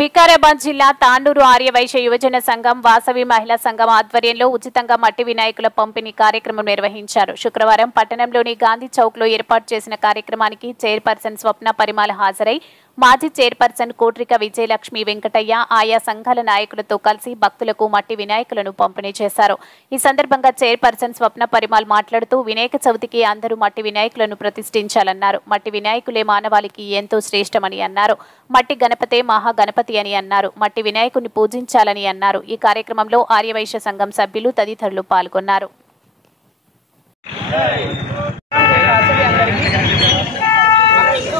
వికారాబాద్ జిల్లా తాండూరు ఆర్యవైశ్య యువజన సంఘం వాసవి మహిళా సంఘం ఆధ్వర్యంలో ఉచితంగా మట్టి వినాయకుల పంపిణీ కార్యక్రమం నిర్వహించారు. శుక్రవారం పట్టణంలోని గాంధీ చౌక్ లో ఏర్పాటు చేసిన కార్యక్రమానికి చైర్పర్సన్ స్వప్న పరిమళ హాజరై మాజీ చైర్పర్సన్ కోట్రిక విజయలక్ష్మి వెంకటయ్య ఆయా సంఘాల నాయకులతో కలిసి భక్తులకు మట్టి వినాయకులను పంపిణీ చేశారు. ఈ సందర్భంగా చైర్పర్సన్ స్వప్న పరిమళ మాట్లాడుతూ వినాయక చవితికి అందరూ మట్టి వినాయకులను ప్రతిష్ఠించాలన్నారు. మట్టి వినాయకులే మానవాళికి ఎంతో శ్రేష్టమని అన్నారు. మట్టి గణపతే మహాగణపతి అని అన్నారు. మట్టి వినాయకుని పూజించాలని అన్నారు. ఈ కార్యక్రమంలో ఆర్యవైశ్య సంఘం సభ్యులు తదితరులు పాల్గొన్నారు.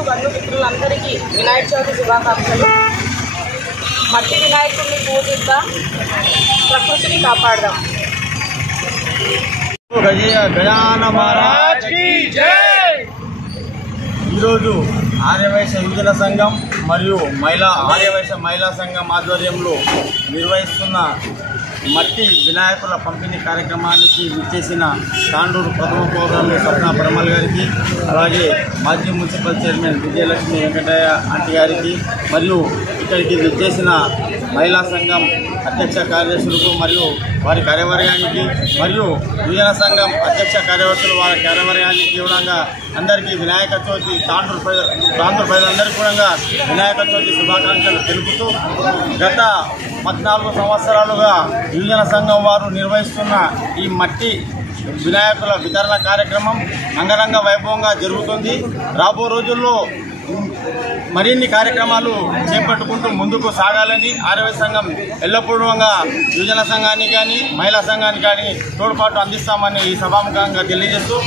బంధుమిత్రులందరికీ వినాయక చవితి శుభాకాంక్షలు. మట్టి వినాయకుడిని పూజిద్దాం, ప్రకృతిని కాపాడదాం. ఈరోజు ఆర్యవైశ్య యువజన సంఘం మరియు ఆర్యవైశ్య మహిళా సంఘం ఆధ్వర్యంలో నిర్వహిస్తున్న మట్టి వినాయకుల పంపిణీ కార్యక్రమానికి విచ్చేసిన తాండూరు ప్రథమ పౌరులు స్వప్న పరిమళ గారికి, అలాగే మాజీ municipal chairman Vijayalakshmi Venkataiah aunty గారికి, మరియు ఇక్కడికి విచ్చేసిన మహిళా సంఘం అధ్యక్ష కార్యదర్శులకు మరియు వారి కార్యవర్గానికి, మరియు యువజన సంఘం అధ్యక్ష కార్యదర్శులు వారి కార్యవర్గానికి కూడా అందరికీ వినాయక చవితి తాండూరు ప్రజలందరికీ కూడా వినాయక చవితి శుభాకాంక్షలు తెలుపుతూ, గత 14 సంవత్సరాలుగా యువజన సంఘం వారు నిర్వహిస్తున్న ఈ మట్టి వినాయకుల వితరణ కార్యక్రమం అంగరంగ వైభవంగా జరుగుతుంది. రాబో రోజుల్లో మరిన్ని కార్యక్రమాలు చేపట్టుకుంటూ ముందుకు సాగాలని ఆర్యవైశ్య సంఘం ఎల్లప్పుడూ యువజన సంఘానికి కానీ మహిళా సంఘానికి కానీ తోడ్పాటు అందిస్తామని ఈ సభాముఖంగా తెలియజేస్తూ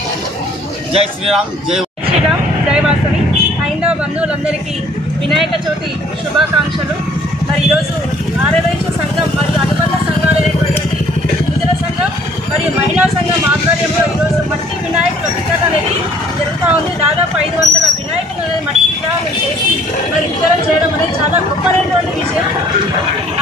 జై శ్రీరామ్, జై శ్రీరామ్, జై వాసవి. హైందవ బంధువులందరికీ వినాయక చవితి శుభాకాంక్షలు. మరి ఈరోజు ఆర్యవైశ్య సంఘం మరియు అనుబంధ సంఘాలైనటువంటి యువజన సంఘం మరియు మహిళా సంఘం ఆధ్వర్యంలో ఈరోజు మట్టి వినాయకుల వితరణ అనేది జరుగుతూ ఉంది. దాదాపు 500 వినాయకులు అనేది మట్టి విగ్రహాలను చేసి మరి వితరణ చేయడం అనేది చాలా గొప్పనటువంటి విషయం.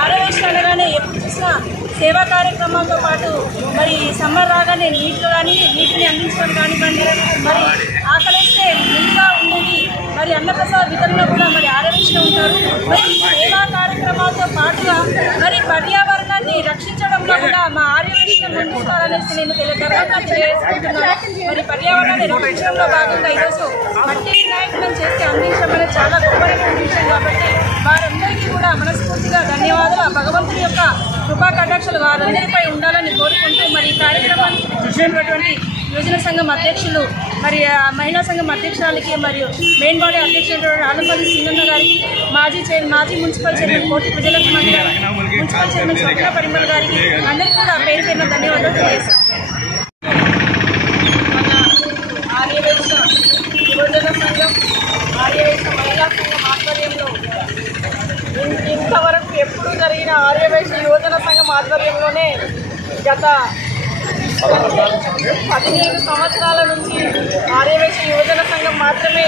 ఆర్యవైశ్య అనగానే ఎప్పుడు చూసినా సేవా కార్యక్రమంతో పాటు మరి సమ్మర్ రాగానే నీటిని అందించడం కానివ్వండి, మరి ఆకలిస్తే ముందుగా ఉండేది మరి అన్నప్రసాద వితరణ కూడా మరి ఆర్యవైశ్య ఉంటారు. మరి సేవా కార్యక్రమాలతో పాటుగా మరి పర్యావరణాన్ని రక్షించడంలో కూడా మా ఆర్యవైశ్య ముందుస్తారనేసి నేను తెలియజేసుకుంటున్నాను. మరి పర్యావరణాన్ని రక్షించడంలో భాగంగా ఈరోజు మట్టి వినాయకులను చేసి అందించడం అనేది చాలా గొప్పమైన విషయం. కాబట్టి వారందరికీ కూడా మనస్ఫూర్తిగా ధన్యవాదాలు. భగవంతుని యొక్క కృపా కటాక్షలు వారందరిపై ఉండాలని కోరుకుంటూ మరి ఈ కార్యక్రమానికి చూసినటువంటి యువజన సంఘం అధ్యక్షులు మరి మహిళా సంఘం అధ్యక్షురాలకి మరియు మెయిన్ బాడీ అధ్యక్షుడు ఆలంపల్లి సింగన్న గారికి, మాజీ మున్సిపల్ చైర్మన్ కోటి విజయలక్ష్మి గారికి, మున్సిపల్ చైర్మన్ స్వప్న పరిమళ గారికి అందరికీ కూడా పేరు పేరున ధన్యవాదాలు తెలియజేశారు. మన ఆర్యవైశ్య యువజన సంఘం ఆర్యవైశ్య మహిళా సంఘం ఆధ్వర్యంలో ఇంతవరకు ఎప్పుడు జరిగిన ఆర్యవైశ్య యువజన సంఘం ఆధ్వర్యంలోనే గత 15 సంవత్సరాల నుంచి ఆర్యవైశ్య యువజన సంఘం మాత్రమే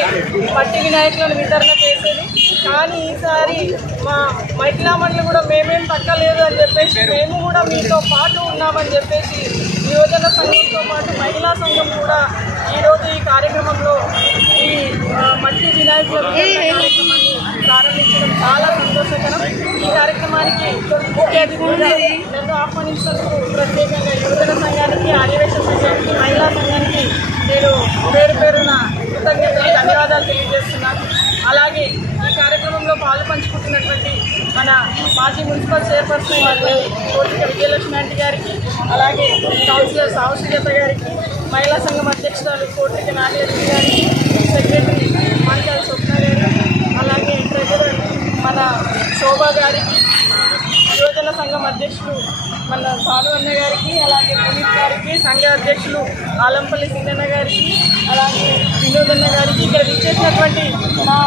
మట్టి వినాయకులను వితరణ చేసేది. కానీ ఈసారి మా మహిళా మండలి కూడా మేమేం తగ్గలేదు అని చెప్పేసి, మేము కూడా మీతో పాటు ఉన్నామని చెప్పేసి యువజన సంఘంతో పాటు మహిళా సంఘం కూడా ఈరోజు ఈ కార్యక్రమంలో ఈ మట్టి వినాయకుల కార్యక్రమాన్ని ప్రారంభించడం చాలా సంతోషకరం. ఈ కార్యక్రమానికి ముఖ్య అతిథిగా నన్ను ఆహ్వానించినందుకు ప్రత్యేకంగా యువజన సంఘానికి, ఆర్యవైశ్య సంఘానికి, మహిళా సంఘానికి నేను పేరు పేరున కృతజ్ఞతలు, ధన్యవాదాలు తెలియజేస్తున్నాను. అలాగే ఈ కార్యక్రమంలో పాలు పంచుకుంటున్నటువంటి మన మాజీ మున్సిపల్ చైర్పర్సన్ కోటిక విజయలక్ష్మి ఆంటీ గారికి, అలాగే కౌన్సిలర్ సావుసుజాత గారికి, మహిళా సంఘం అధ్యక్షురాలు కోటిక నాగలక్ష్మి గారికి, సెక్రటరీ మండలి స్వప్న గారికి, అలాగే ట్రెజరర్ మన శోభా గారికి, యువజన సంఘం అధ్యక్షులు మన సాను అన్న గారికి, అలాగే పునీత్ గారికి, సంఘ అధ్యక్షులు ఆలంపల్లి సింగన్న గారికి, అలాగే వినోదన్న గారికి, ఇక్కడ విచ్చేసినటువంటి మా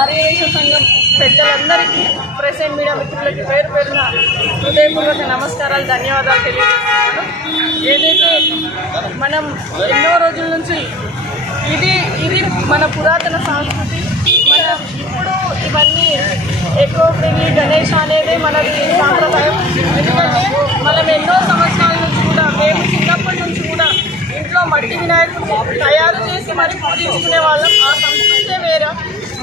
ఆర్యవైశ్య సంఘం పెద్దలందరికీ, ప్రెస్ అండ్ మీడియా మిత్రులకి పేరు పేరున హృదయపూర్వక నమస్కారాలు, ధన్యవాదాలు తెలియజేస్తున్నాను. ఏదైతే మనం ఎన్నో రోజుల నుంచి ఇది మన పురాతన సంస్కృతి. మనం ఇప్పుడు ఇవన్నీ ఎకో ఫ్రెండ్లీ గణేష్ అనేది మనది సాంప్రదాయం. ఎందుకంటే మనం ఎన్నో సంవత్సరాల నుంచి కూడా, మేము చిన్నప్పటి నుంచి కూడా ఇంట్లో మట్టి వినాయకుడిని తయారు చేసి మరి పూజించుకునే వాళ్ళం. ఆ సంస్కృతే వేరే.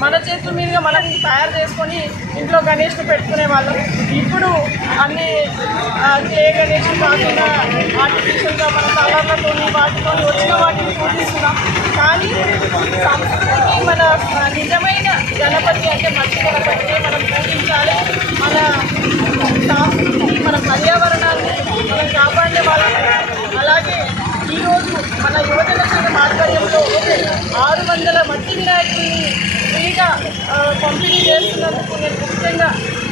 మన చేతుల మీదుగా మనం తయారు చేసుకొని ఇంట్లో గణేష్ను పెట్టుకునే వాళ్ళం. ఇప్పుడు అన్ని క్లే గణేష్ కాకుండా ఆర్టిఫిషియల్గా మన కలర్లతో వాటితో వచ్చిన వాటిని పూజిస్తున్నాం. కానీ సంస్కృతికి మన నిజమైన గణపతి అంటే మట్టి గణపతిని మనం పూజించాలి. మన సంస్కృతిని మన పర్యావరణాన్ని మనం కాపాడే వాళ్ళని. అలాగే ఈరోజు మన యువజన సంఘం ఆధ్వర్యంలో 600 మట్టి వినాయకుల్ని ఫ్రీగా పంపిణీ చేస్తున్నందుకు నేను ముఖ్యంగా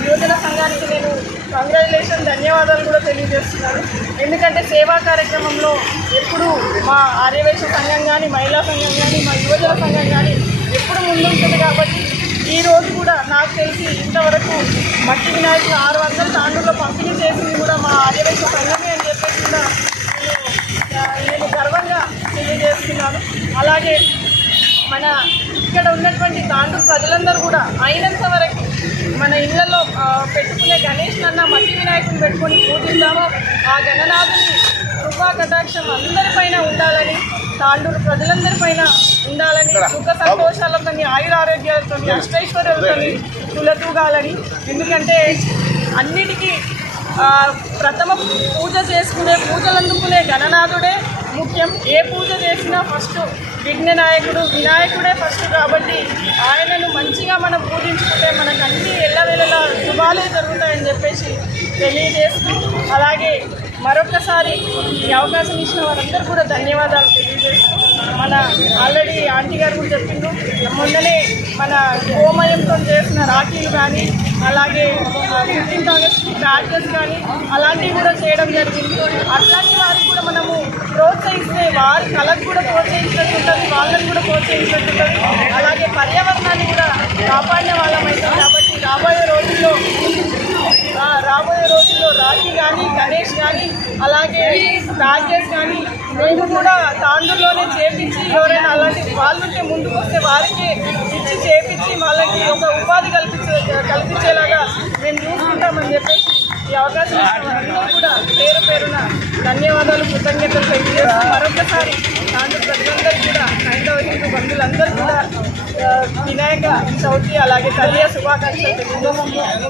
యువజన సంఘానికి నేను కంగ్రాచులేషన్ ధన్యవాదాలు కూడా తెలియజేస్తున్నాను. ఎందుకంటే సేవా కార్యక్రమంలో ఎప్పుడు మా ఆర్యవైశ్య సంఘం కానీ, మహిళా సంఘం కానీ, మా యువజన సంఘం కానీ ఎప్పుడు ముందుంటుంది. కాబట్టి ఈరోజు కూడా నాకు తెలిసి ఇంతవరకు మట్టి వినాయకులు 600 తాండూరులో పంపిణీ చేసింది కూడా మా ఆర్యవైశ్య సంఘమే అని చెప్పేసి కూడా నేను గర్వంగా తెలియజేస్తున్నాను. అలాగే మన ఇక్కడ ఉన్నటువంటి తాండూరు ప్రజలందరూ కూడా అయినంత వరకు మన ఇళ్లలో పెట్టుకునే గణేష్నన్న మట్టి వినాయకుని పెట్టుకొని పూజిస్తామో ఆ గణనాథుని కృపా కటాక్షం అందరిపైన ఉండాలని, తాండూరు ప్రజలందరిపైన ఉండాలని, సుఖ సంతోషాలతో, ఆయురారోగ్యాలతో, అష్టైశ్వర్యాలతో తులతూగాలని. ఎందుకంటే అన్నిటికీ ప్రథమ పూజ చేసుకునే, పూజలు అందుకునే గణనాథుడే ముఖ్యం. ఏ పూజ చేసినా ఫస్ట్ విఘ్ననాయకుడు వినాయకుడే ఫస్ట్. కాబట్టి ఆయనను మంచిగా మనం పూజించుకుంటే మనకు అన్ని ఎల్లవేళలా శుభాలే జరుగుతాయని చెప్పేసి తెలియజేస్తూ, అలాగే మరొకసారి ఈ అవకాశం ఇచ్చిన వారందరూ కూడా ధన్యవాదాలు తెలియజేస్తూ, మన ఆల్రెడీ ఆంటీ గారు కూడా చెప్పిండ్రు, మొన్ననే మన గోమయంతో చేసిన రాఖీలు కానీ, అలాగే 15th ఆగస్టు బ్యాచెస్ కానీ అలాంటివి కూడా చేయడం జరిగింది. అట్లాంటి వారికి కూడా మనము ప్రోత్సహిస్తే వారి కళకు కూడా ప్రోత్సహించినట్టుంటుంది, వాళ్ళని కూడా ప్రోత్సహించినట్టుంటుంది. అలాగే పర్యావరణాన్ని కూడా కాపాడిన వాళ్ళమైతాం. కాబట్టి రాబోయే రోజుల్లో రాఖీ కానీ, గణేష్ కానీ, అలాగే బ్యాచెస్ కానీ మేము కూడా తాండూరులోనే చేపించి, ఎవరైనా అలాంటి వాళ్ళుంటే ముందుకు వస్తే వారికి ఇచ్చి చేపించి వాళ్ళకి ఒక ఉపాధి కల్పించేలాగా మేము చూసుకుంటామని చెప్పేసి ఈ అవకాశం అందరూ కూడా పేరు పేరున ధన్యవాదాలు, కృతజ్ఞతలు తెలియజేస్తూ మరొకసారి తాండూరు ప్రజలందరూ కూడా, హైందవ హిందూ బంధువులందరూ కూడా వినాయక చవితి అలాగే తల్లియ శుభాకాంక్షలు తెలియజేస్తున్నాను.